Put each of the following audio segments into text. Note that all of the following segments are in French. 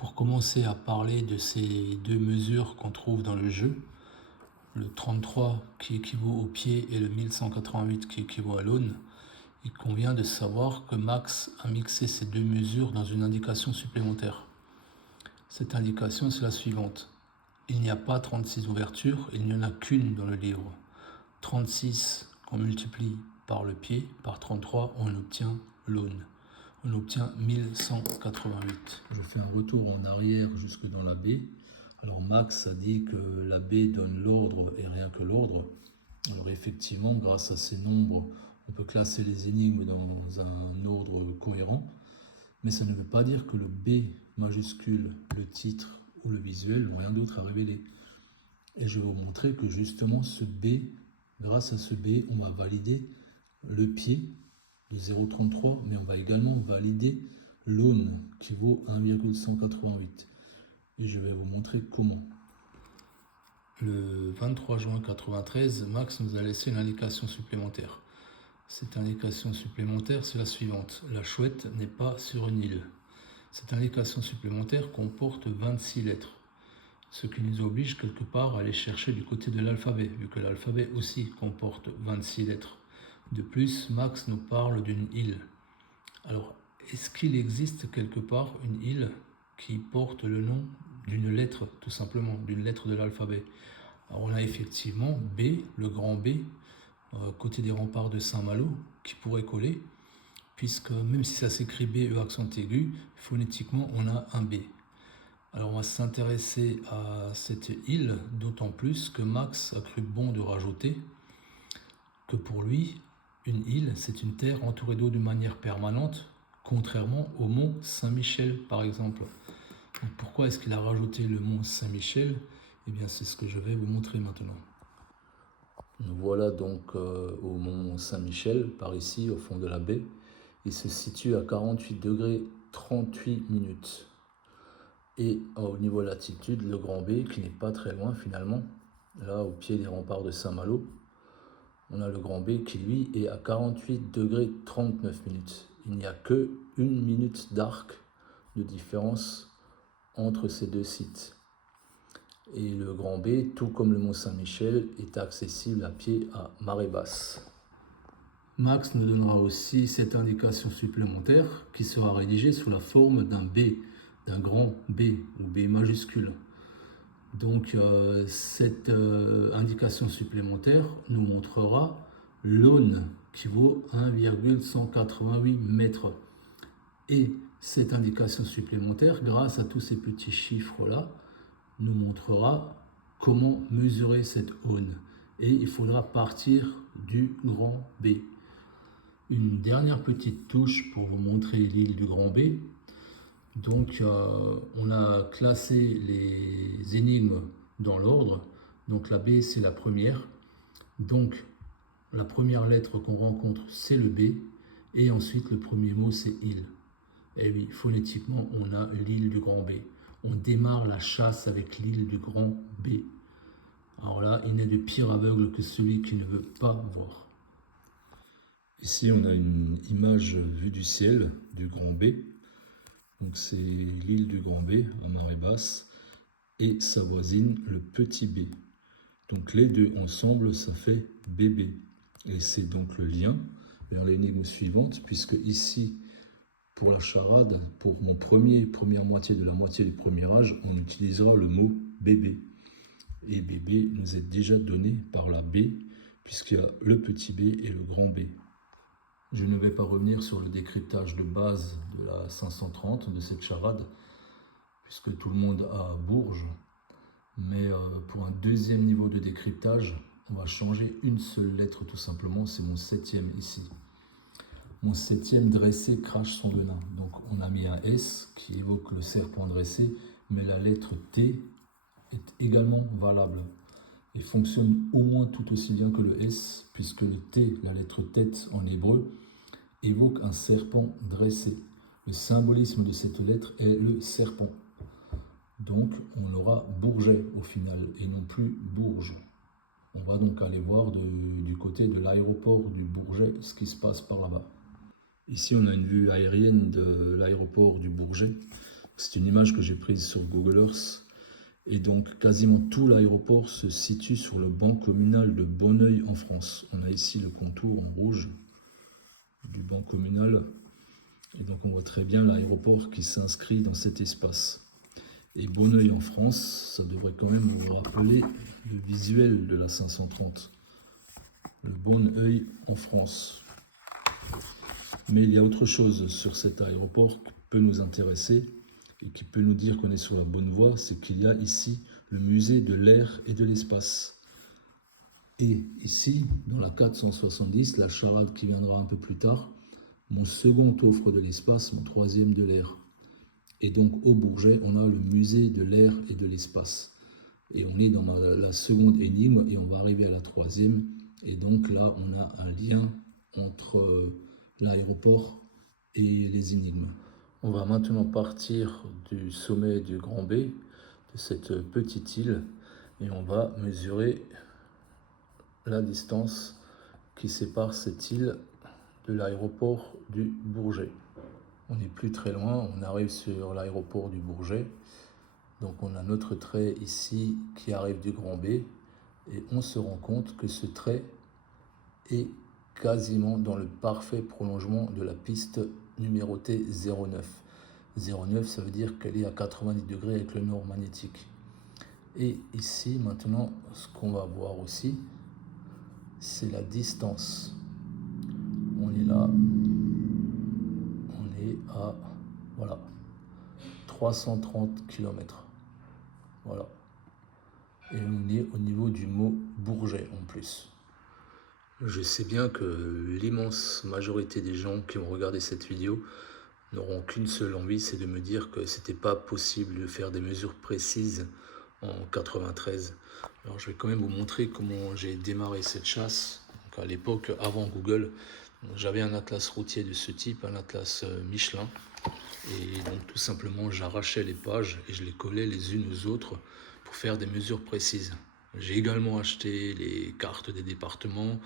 Pour commencer à parler de ces deux mesures qu'on trouve dans le jeu, le 33 qui équivaut au pied et le 1188 qui équivaut à l'aune, il convient de savoir que Max a mixé ces deux mesures dans une indication supplémentaire. Cette indication, c'est la suivante. Il n'y a pas 36 ouvertures, il n'y en a qu'une dans le livre. 36 qu'on multiplie par le pied, par 33, on obtient l'aune. On obtient 1188. Je fais un retour en arrière jusque dans la baie. Alors Max a dit que la baie donne l'ordre et rien que l'ordre. Alors effectivement, grâce à ces nombres, on peut classer les énigmes dans un ordre cohérent. Mais ça ne veut pas dire que le B majuscule, le titre ou le visuel n'ont rien d'autre à révéler. Et je vais vous montrer que justement ce B, grâce à ce B, on va valider le pied de 0,33, mais on va également valider l'aune qui vaut 1,188. Et je vais vous montrer comment. Le 23 juin 1993, Max nous a laissé une indication supplémentaire. Cette indication supplémentaire, c'est la suivante. La chouette n'est pas sur une île. Cette indication supplémentaire comporte 26 lettres, ce qui nous oblige quelque part à aller chercher du côté de l'alphabet, vu que l'alphabet aussi comporte 26 lettres. De plus, Max nous parle d'une île. Alors, est-ce qu'il existe quelque part une île qui porte le nom d'une lettre, tout simplement, d'une lettre de l'alphabet? Alors, on a effectivement B, le grand B, côté des remparts de Saint-Malo, qui pourrait coller, puisque même si ça s'écrit B, E accent aigu, phonétiquement, on a un B. Alors, on va s'intéresser à cette île, d'autant plus que Max a cru bon de rajouter que pour lui, une île, c'est une terre entourée d'eau de manière permanente, contrairement au mont Saint-Michel, par exemple. Donc, pourquoi est-ce qu'il a rajouté le mont Saint-Michel? Eh bien, c'est ce que je vais vous montrer maintenant. Nous voilà donc au mont Saint-Michel, par ici, au fond de la baie. Il se situe à 48 degrés 38 minutes. Et au niveau de latitude, le Grand B, qui n'est pas très loin finalement, là au pied des remparts de Saint-Malo, on a le Grand B qui lui est à 48 degrés 39 minutes. Il n'y a que 1 minute d'arc de différence entre ces deux sites. Et le Grand B, tout comme le Mont Saint-Michel, est accessible à pied à marée basse. Max nous donnera aussi cette indication supplémentaire qui sera rédigée sous la forme d'un B, d'un grand B ou B majuscule. Donc cette indication supplémentaire nous montrera l'aune qui vaut 1,188 mètres. Et cette indication supplémentaire, grâce à tous ces petits chiffres-là, nous montrera comment mesurer cette aune. Et il faudra partir du grand B. Une dernière petite touche pour vous montrer l'île du grand B. Donc on a classé les énigmes dans l'ordre. Donc la B c'est la première. Donc la première lettre qu'on rencontre c'est le B. Et ensuite le premier mot c'est île. Et oui, phonétiquement on a l'île du grand B. On démarre la chasse avec l'île du grand B. Alors là, il n'est de pire aveugle que celui qui ne veut pas voir. Ici, on a une image vue du ciel du grand B. Donc c'est l'île du grand B à marée basse et sa voisine, le petit B. Donc les deux ensemble, ça fait BB. Et c'est donc le lien vers l'énigme suivante, puisque ici, pour la charade, pour mon première moitié de la moitié du premier âge, on utilisera le mot bébé. Et bébé nous est déjà donné par la B, puisqu'il y a le petit b et le grand B. Je ne vais pas revenir sur le décryptage de base de la 530 de cette charade, puisque tout le monde a Bourges. Mais pour un deuxième niveau de décryptage, on va changer une seule lettre tout simplement, c'est mon 7e ici. Mon 7e dressé crache son venin. Donc on a mis un S qui évoque le serpent dressé, mais la lettre T est également valable et fonctionne au moins tout aussi bien que le S, puisque le T, la lettre tête en hébreu, évoque un serpent dressé. Le symbolisme de cette lettre est le serpent. Donc on aura Bourget au final et non plus Bourges. On va donc aller voir du côté de l'aéroport du Bourget ce qui se passe par là-bas. Ici, on a une vue aérienne de l'aéroport du Bourget. C'est une image que j'ai prise sur Google Earth. Et donc quasiment tout l'aéroport se situe sur le banc communal de Bonneuil en France. On a ici le contour en rouge du banc communal. Et donc on voit très bien l'aéroport qui s'inscrit dans cet espace. Et Bonneuil en France, ça devrait quand même vous rappeler le visuel de la 530. Le Bonneuil en France. Mais il y a autre chose sur cet aéroport qui peut nous intéresser et qui peut nous dire qu'on est sur la bonne voie, c'est qu'il y a ici le musée de l'air et de l'espace. Et ici, dans la 470, la charade qui viendra un peu plus tard, mon second offre de l'espace, mon troisième de l'air. Et donc au Bourget, on a le musée de l'air et de l'espace. Et on est dans la seconde énigme et on va arriver à la troisième. Et donc là, on a un lien entre l'aéroport et les énigmes. On va maintenant partir du sommet du Grand B, de cette petite île, et on va mesurer la distance qui sépare cette île de l'aéroport du Bourget. On n'est plus très loin, on arrive sur l'aéroport du Bourget. Donc on a notre trait ici qui arrive du Grand B et on se rend compte que ce trait est quasiment dans le parfait prolongement de la piste numérotée 09. 09, ça veut dire qu'elle est à 90 degrés avec le nord magnétique. Et ici, maintenant, ce qu'on va voir aussi, c'est la distance. On est là, on est à, voilà, 330 km. Voilà. Et on est au niveau du mot Bourget en plus. Je sais bien que l'immense majorité des gens qui vont regarder cette vidéo n'auront qu'une seule envie, c'est de me dire que c'était pas possible de faire des mesures précises en 93. Alors je vais quand même vous montrer comment j'ai démarré cette chasse. Donc à l'époque, avant Google, j'avais un atlas routier de ce type, un atlas Michelin. Et donc tout simplement, j'arrachais les pages et je les collais les unes aux autres pour faire des mesures précises. J'ai également acheté les cartes des départements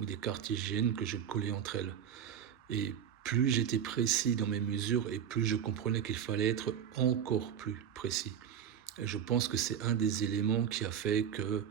ou des cartes hygiène que je collais entre elles. Et plus j'étais précis dans mes mesures et plus je comprenais qu'il fallait être encore plus précis. Et je pense que c'est un des éléments qui a fait que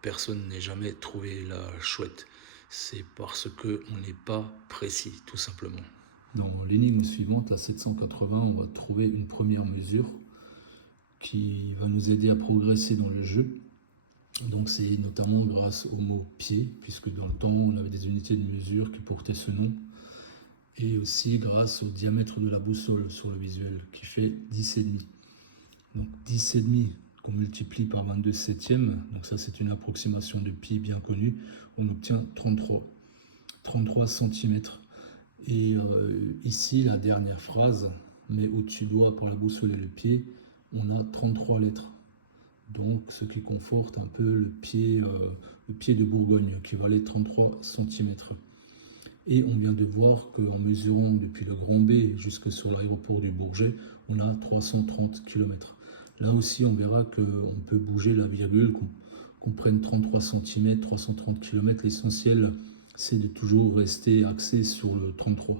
personne n'ait jamais trouvé la chouette. C'est parce qu'on n'est pas précis, tout simplement. Dans l'énigme suivante, la 780, on va trouver une première mesure qui va nous aider à progresser dans le jeu. Donc c'est notamment grâce au mot pied, puisque dans le temps on avait des unités de mesure qui portaient ce nom. Et aussi grâce au diamètre de la boussole sur le visuel, qui fait 10,5. Donc 10,5 qu'on multiplie par 22 septièmes, donc ça c'est une approximation de pi bien connue, on obtient 33 cm. Et ici, la dernière phrase, mais au-dessus doigt pour la boussole et le pied, on a 33 lettres. Donc, ce qui conforte un peu le pied de Bourgogne, qui valait 33 cm. Et on vient de voir qu'en mesurant depuis le Grand B jusque sur l'aéroport du Bourget, on a 330 km. Là aussi, on verra qu'on peut bouger la virgule, qu'on prenne 33 cm, 330 km. L'essentiel, c'est de toujours rester axé sur le 33.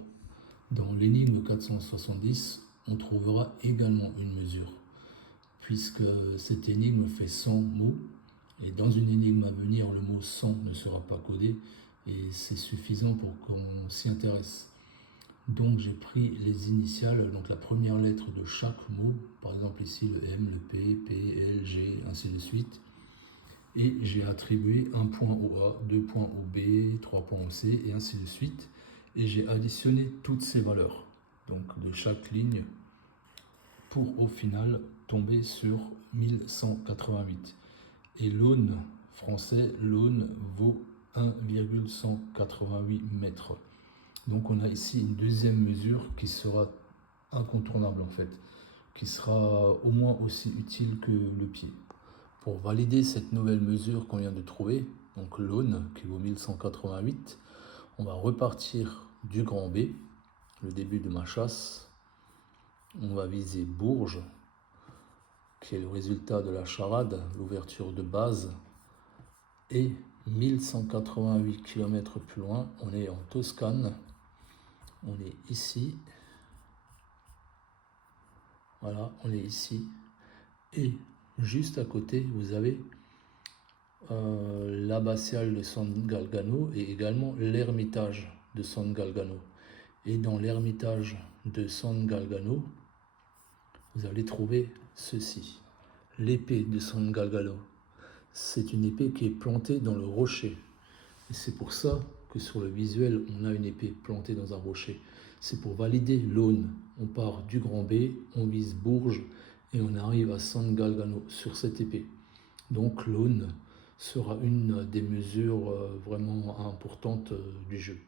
Dans l'énigme 470, on trouvera également une mesure, puisque cette énigme fait 100 mots, et dans une énigme à venir, le mot 100 ne sera pas codé, et c'est suffisant pour qu'on s'y intéresse. Donc j'ai pris les initiales, donc la première lettre de chaque mot, par exemple ici le M, le P, P, L, G, ainsi de suite, et j'ai attribué un point au A, 2 points au B, 3 points au C, et ainsi de suite, et j'ai additionné toutes ces valeurs, donc de chaque ligne, pour au final tomber sur 1188. Et l'aune français, l'aune vaut 1,188 mètres. Donc on a ici une deuxième mesure qui sera incontournable en fait, qui sera au moins aussi utile que le pied. Pour valider cette nouvelle mesure qu'on vient de trouver, donc l'aune qui vaut 1188, on va repartir du Grand B, le début de ma chasse. On va viser Bourges, qui est le résultat de la charade, l'ouverture de base, et 1188 km plus loin, on est en Toscane, on est ici, Voilà, on est ici. Et juste à côté, vous avez l'abbatiale de San Galgano et également l'ermitage de San Galgano. Et dans l'ermitage de San Galgano, vous allez trouver ceci, l'épée de San Galgano. C'est une épée qui est plantée dans le rocher. Et c'est pour ça que sur le visuel, on a une épée plantée dans un rocher. C'est pour valider l'aune. On part du Grand B, on vise Bourges et on arrive à San Galgano sur cette épée. Donc l'aune sera une des mesures vraiment importantes du jeu.